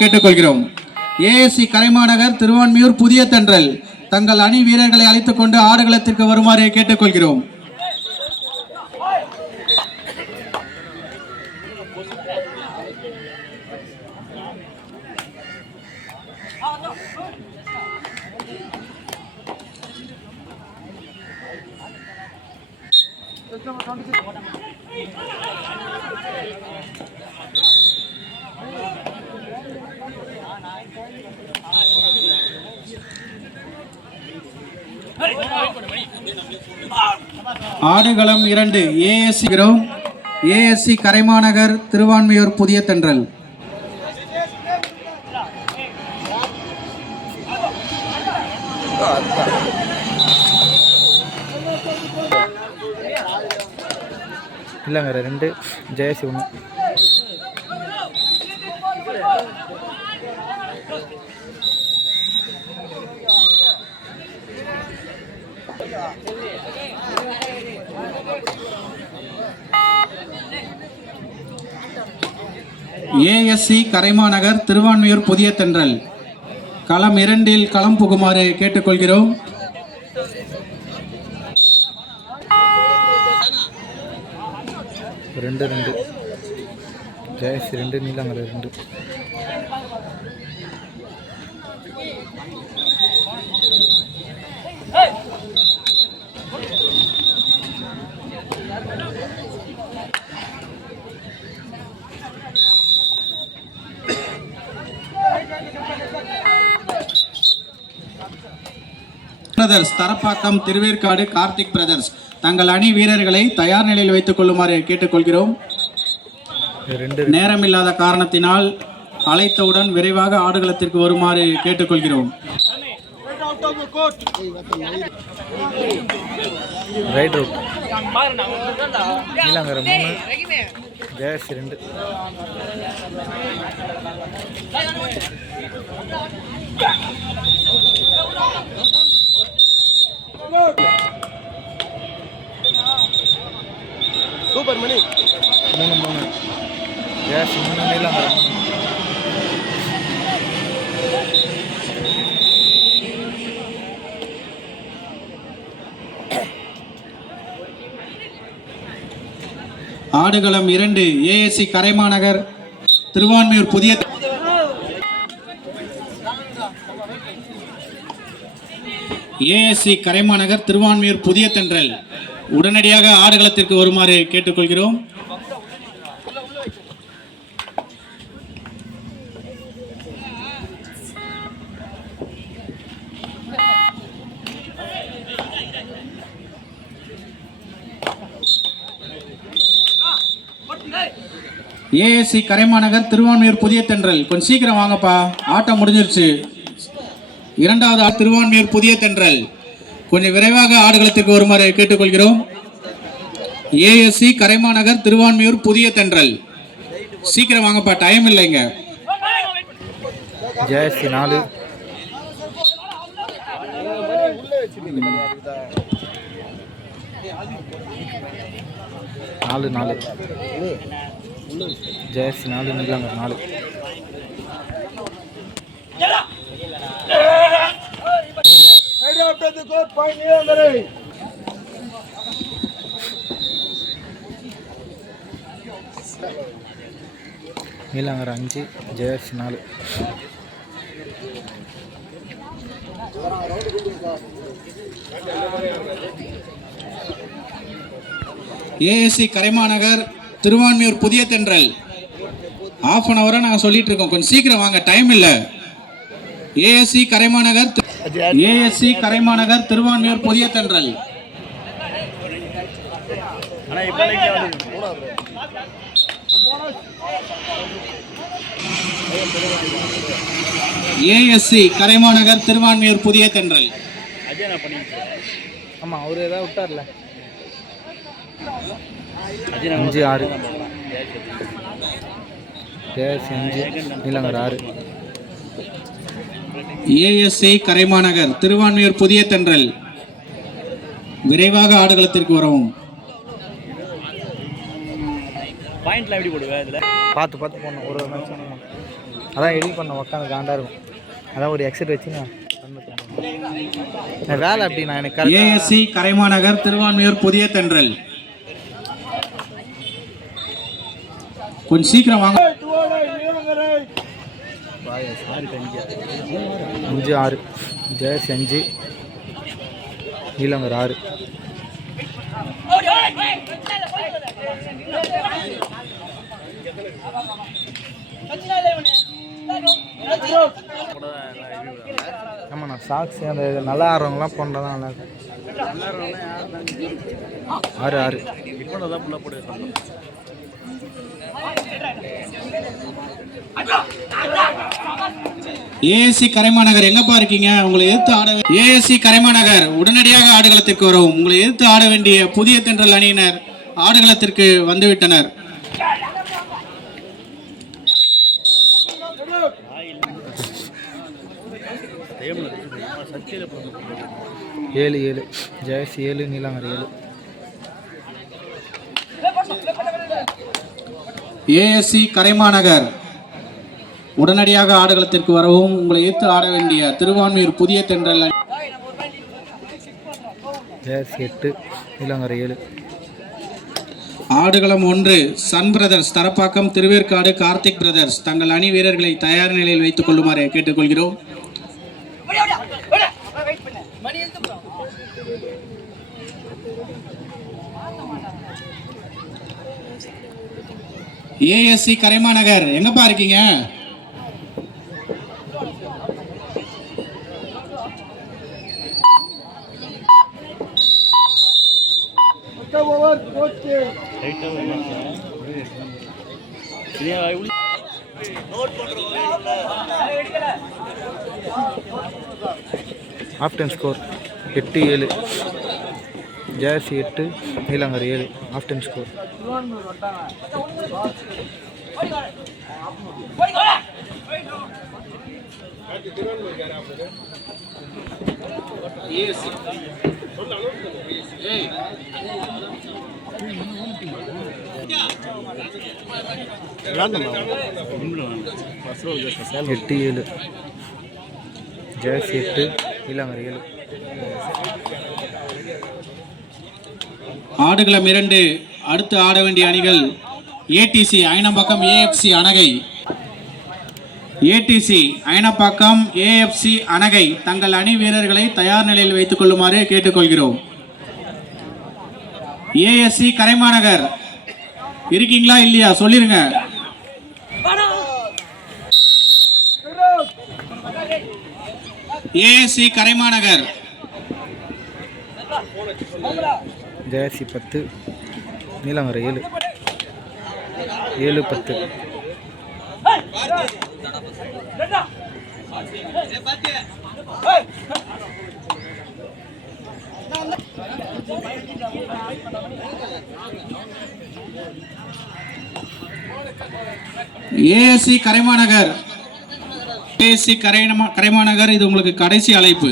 கேட்டுக்கொள்கிறோம். ஏஎஸ்சி கரைமாநகர் திருவான்மியூர் புதிய தென்றல் தங்கள் அணி வீரர்களை அழைத்துக் கொண்டு ஆடுகளத்திற்கு வருமாறு கேட்டுக்கொள்கிறோம். ஆடுகளம் 2 ஏஎஸ்சி கரைமாநகர் திருவான்மியூர் புதிய தென்றல். இல்லைங்க 2 ஜெயசி 1. ஏஎஸ்சி கரைமாநகர் திருவான்மியூர் புதிய தென்றல் களம் 2 களம் புகுமாறு கேட்டுக்கொள்கிறோம். ரெண்டு ஜெயசி 2 நீலங்கர 2. பிரதர்ஸ் தரப்பாக்கம் திருவேற்காடு கார்த்திக் பிரதர்ஸ் தங்கள் அணி வீரர்களை தயார் நிலையில் வைத்துக் கொள்ளுமாறு கேட்டுக்கொள்கிறோம். நேரமில்லாத காரணத்தினால் அழைத்தவுடன் விரைவாக ஆடுகளத்திற்கு வருமாறு கேட்டுக்கொள்கிறோம். ரைட் ரூட் நீலங்கர 3 ஜெயசி 2. சூப்பர் மணி 3 ஜெயசி 3 நீலங்கர 3. ஆடுகளம் 2 ஏஎஸ்சி கரைமாநகர் திருவான்மியூர் புதிய ஏஎஸ்சி கரைமாநகர் திருவான்மியூர் புதிய தென்றல் உடனடியாக ஆடுகளத்திற்கு வருமாறு கேட்டுக்கொள்கிறோம். ஏஎஸ்சி கரைமாநகர் திருவான்மியூர் புதிய தென்றல் கொஞ்சம் சீக்கிரம் வாங்கப்பா, ஆட்டம் முடிஞ்சிருச்சு. 2வது திருவான்மியூர் புதிய தென்றல் கொஞ்சம் விரைவாக ஆடுகளத்திற்கு வருமாறு கேட்டுக்கொள்கிறோம். ஏஎஸ்சி கரைமாநகர் திருவான்மியூர் புதிய தென்றல் சீக்கிரம் வாங்கப்பா, டைம் இல்லைங்க. ஜெயசி 4 ஜெயசி 4 நீலங்கர 4. நீலங்கர 5 ஜெயசி 4. ஏஎஸ்சி கரைமாநகர் திருவான்மியூர் புதிய தென்றல் ½ அன் ஹவரா நாங்கள் சொல்லிட்டு இருக்கோம், கொஞ்சம் சீக்கிரம் வாங்க, டைம் இல்லை. ஏஎஸ்சி கரைமாநகர் திருவான்மியூர் புதிய தென்றல் ஏஎஸ்சி கரைமாநகர் திருவான்மியூர் புதிய தென்றல். ஆமா அவரு ஏதாவது விட்டார்ல 5-6 ஜெயசி 5 நீலங்கர 6. ஏஎஸ்சி கரைமாநகர் திருவான்மியூர் புதிய தென்றல் விரைவாக ஆடுகளத்திற்கு வரவும். பாயிண்ட்ல எப்படி போடுவே? இதுல பார்த்து போடணும். ஒரு மேட்ச் அதான் எடிட் பண்ண உட்காந்து காண்டாக இருக்கும். அதான் ஒரு எக்ஸிட் வச்சு நான் வேலை அப்படி நான் எனக்கு ஏஎஸ்சி கரைமாநகர் திருவான்மியூர் புதிய தென்றல். கொஞ்சம் சீக்கிரம் வாங்க. 5-6 ஜெயஸ் 5 நீலங்கர் 6. ஆமாண்ணா சாக்ஸ் அந்த நல்லா ஆடுறவங்களாம் போனால் தான் நல்லா இருக்கும். 6 ஏஎஸ்சி கரைமாநகர் எங்கப்பா இருக்கீங்க? உங்களை எதிர்த்து ஆட ஏஎஸ்சி கரைமாநகர் உடனடியாக ஆடுகளத்திற்கு வரவும். உங்களை எதிர்த்து ஆட வேண்டிய புதிய தென்றல் அணியினர் ஆடுகளத்திற்கு வந்துவிட்டனர். 7 ஜெயஸ் 7 நீலாங்கர் 7. ஏஎஸ்சி கரைமாநகர் உடனடியாக ஆடுகளத்திற்கு வரவும். உங்களை எதிர்த்து ஆட வேண்டிய திருவான்மியூர் புதிய தென்றல் ஜெயஸ் 8 நீலாங்கர் 7. ஆடுகளம் 1 Sun Brothers Tharapakkam Thiruverkadu Karthik Brothers தங்கள் அணி வீரர்களை தயார் நிலையில் வைத்துக் கொள்ளுமாறு கேட்டுக்கொள்கிறோம். ஏஎஸ்சி கரைமாநகர் எங்கப்பா இருக்கீங்க? ஆஃப் டைம் ஸ்கோர் 8-7 ஜெயஸ் 8 நீலாங்கர் 7. Half time score. எட்டு 7 ஜெயஸ் 8 நீலாங்கர் 7. ஆடுகளம் 2 அடுத்து ஆட வேண்டிய அணிகள் ADC Ayanambakkam AFC Anakai. ADC Ayanambakkam AFC Anakai தங்கள் அணி வீரர்களை தயார் நிலையில் வைத்துக் கொள்ளுமாறு கேட்டுக்கொள்கிறோம். ஏஎஸ்சி கரைமாநகர் இருக்கீங்களா இல்லையா சொல்லிருங்க. ஏஎஸ்சி கரைமாநகர் ஜெயசி 10 நீலாங்கர் 7. 7-10. ஏஎஸ்சி கரைமாநகர் ஏஎஸ்சி கரைமாநகர் இது உங்களுக்கு கடைசி அழைப்பு.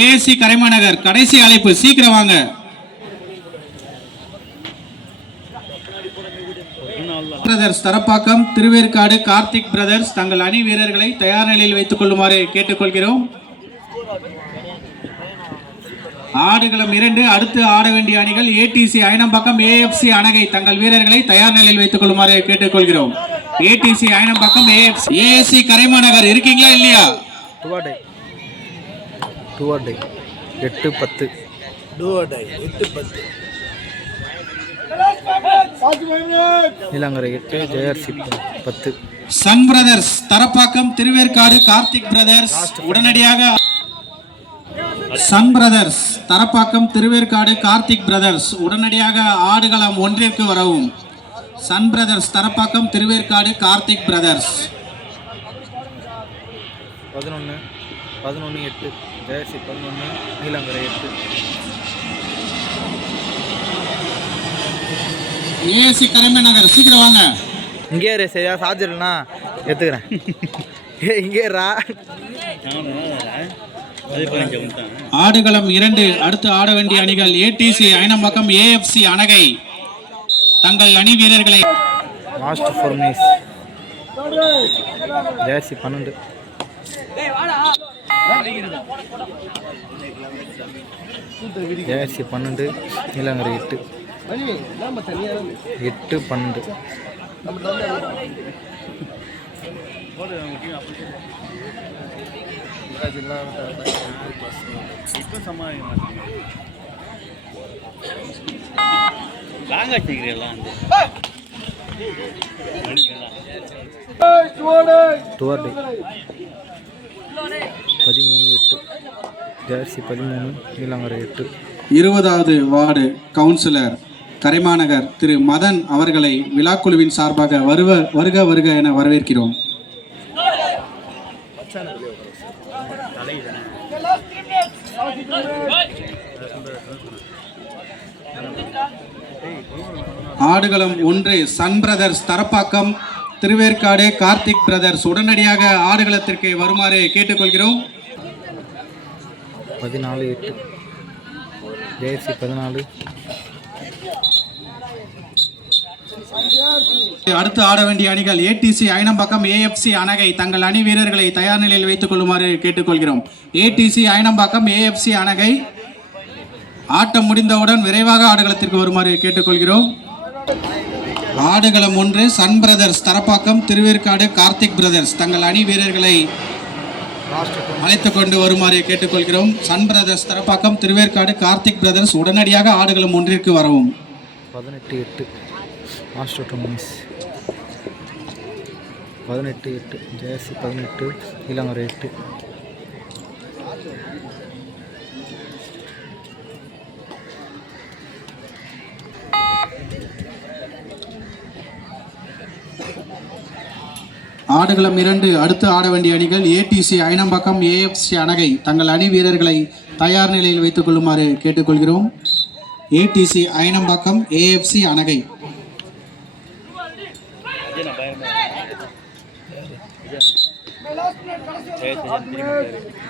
ஏஎஸ்சி கரைமாநகர் கடைசி அழைப்பு, சீக்கிரம் வாங்க. பிரதர்ஸ் தரப்பாக்கம் திருவேற்காடு கார்த்திக் பிரதர்ஸ் தங்கள் அணி வீரர்களை தயார் நிலையில் வைத்துக் கொள்ளுமாறு கேட்டுக்கொள்கிறோம். ஆடுகளம் 2 அடுத்து ஆட வேண்டிய அணிகள் ஏடிசி அயனம்பாக்கம் ஏஎஃப்சி அணகை தங்கள் வீரர்களை தயார் நிலையில் வைத்துக் கொள்ளுமாறு கேட்டுக்கொள்கிறோம். ஏடிசி அயனம்பாக்கம் ஏஎஸ்சி கரைமாநகர் இருக்கீங்களா இல்லையா? 8-10 Neelankarai 8 jersey 10. Sun Brothers Tharapakkam Thiruverkadu Karthik Brothers உடனடியாக Sun Brothers Tharapakkam Thiruverkadu Karthik Brothers உடனடியாக ஆடுகளம் 1 வரவும். Sun Brothers Tharapakkam Thiruverkadu Karthik Brothers 11-8 jersey 11 Neelankarai 8. ASC Karaimanagar சீக்கிரம் வாங்க. இங்கே ரே சரியா சார்ஜர்னா எடுத்துக்கிறேன். இங்கே ரா ஆடுகளம் 2 அடுத்து ஆட வேண்டிய அணிகள் ஏடிசி அயனம்பாக்கம் ஏஎஃப்சி அணகை தங்கள் அணி வீரர்களை last 4 minutes. Jersey 12. Jersey 12, Neelankarai 8. 8-12. டுவர்டே 13-8. ஜெர்சி 13, நீலங்கரை 8. 20வது வார்டு கவுன்சிலர் கரைமாநகர் திரு மதன் அவர்களை விழாக்குழுவின் சார்பாக வருக வருக என வரவேற்கிறோம். ஆடுகளம் 1 Sun Brothers Tharapakkam Thiruverkadu Karthik Brothers உடனடியாக ஆடுகளத்திற்கு வருமாறு கேட்டுக்கொள்கிறோம். 14-8. ஜெர்சி 14. அடுத்து ஆட வேண்டிய அணிகள் ஏடிசி அயனம்பாக்கம் ஏஎஃப்சி அணகை தங்கள் அணி வீரர்களை தயார் நிலையில் வைத்துக் கொள்ளுமாறு கேட்டுக்கொள்கிறோம். ஏடிசி அயனம்பாக்கம் ஏஎஃப்சி அணகை ஆட்டம் முடிந்தவுடன் விரைவாக ஆடுகளத்திற்கு வருமாறு கேட்டுக்கொள்கிறோம். ஆடுகளம் 1 Sun Brothers Tharapakkam Thiruverkadu Karthik Brothers தங்கள் அணி வீரர்களை அழைத்து கொண்டு வருமாறு கேட்டுக்கொள்கிறோம். Sun Brothers Tharapakkam Thiruverkadu Karthik Brothers உடனடியாக ஆடுகளம் 1ற்கு வரவும். 18-8. Last 2 minutes. 18-8. ஜெர்சி 18, நீலங்கரை 8. ஆடுகளம் 2 அடுத்து ஆட வேண்டிய அணிகள் ஏடிசி அயனம்பாக்கம் ஏஎஃப்சி அணகை தங்கள் அணி வீரர்களை தயார் நிலையில் வைத்துக் கொள்ளுமாறு கேட்டுக்கொள்கிறோம். ADC Ayanambakkam AFC Anakai.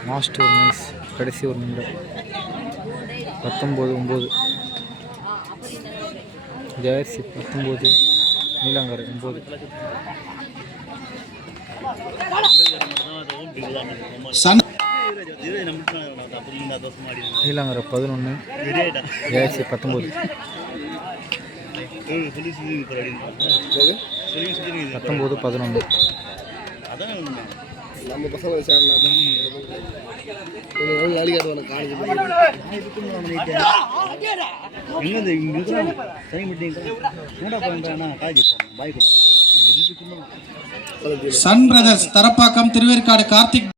Last 1 minutes. கடைசி 1 நிமிடம். 19-9. Jersey 19, Neelankarai 9. Sun Neelankarai 11, jersey 19. 19-11. நம்ம பசங்க சன் பிரதர்ஸ் தரப்பாக்கம் திருவேற்காடு கார்த்திக்